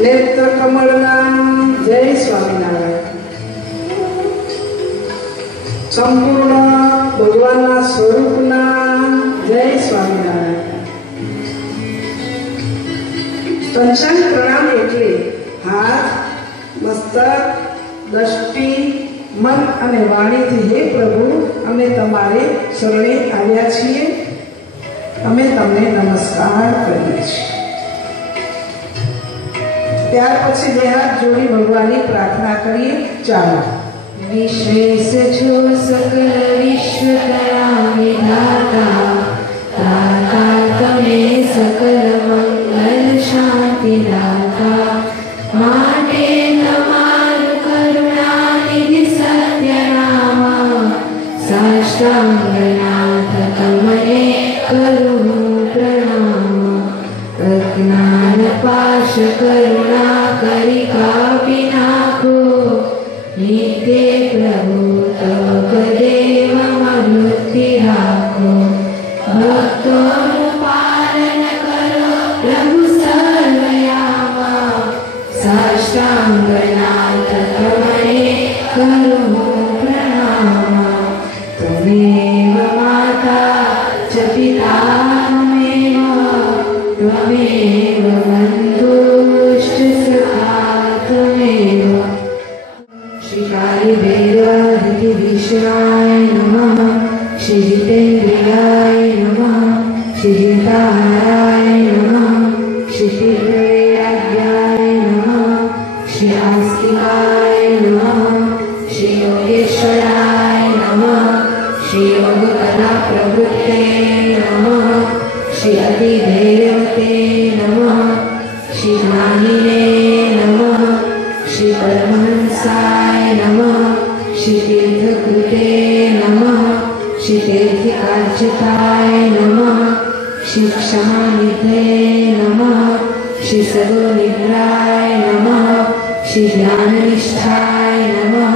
नेत्र कमलना जय स्वामीनारायण। संपूर्ण भगवान स्वरूपना जय स्वामीनारायण। पंचांग प्रणाम एटले हाथ मस्तक दृष्टि मन अने वाणी थी हे प्रभु अमे तमारे शरणे आव्या छीए, अमे तमने नमस्कार करीए छीए। त्यार पछी बे हाथ जोड़ी भगवाननी प्रार्थना करिए। चालो। विशेष जो सकल विश्व करा विधाता, दाता तमे सकल मंगल शांति दाता। माटे तमारु करुणा निधि सत्य नामा, साष्टांगनाथ तमने करुणा प्रणाम। अज्ञान पाश करुणा करी कापी नाखो, नित्य प्रभु तव देव मनुति राखो। भक्तों पालन करो प्रभु सर्वयामा, साष्टांगनाथ तमने करो प्रणाम। त्वमेव माता च पिता त्वमेव बन्धुश्च सखा त्वमेव। श्री वेदाधिति विश्राय नमः, श्री जितेन्द्रियाय नमः, श्री जिताहाराय नमः, श्री तीर्थवैराग्याय नमः, श्री आस्तिकाय नमः, श्री योगेश्वराय नमः, श्री योगकला प्रवृत्ते नमः, श्री अधिदेवते नमः, श्री ज्ञानिने नमः, श्री परमहंसाय नमः, श्री तीर्थकृते नमः, श्री तीर्थकार्यताय नमः, श्री क्षमानिधे नमः, श्री सद्गुणनिधाय नमः, श्री ज्ञाननिष्ठाय नमः,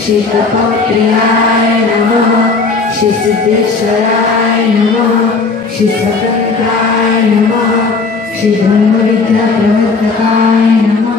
श्री तपप्रियाय नमः, श्री सिद्धेश्वराय नमः, श्री स्वतंत्राय नमः, श्री ब्रह्मविद्या प्रवर्तकाय नमः।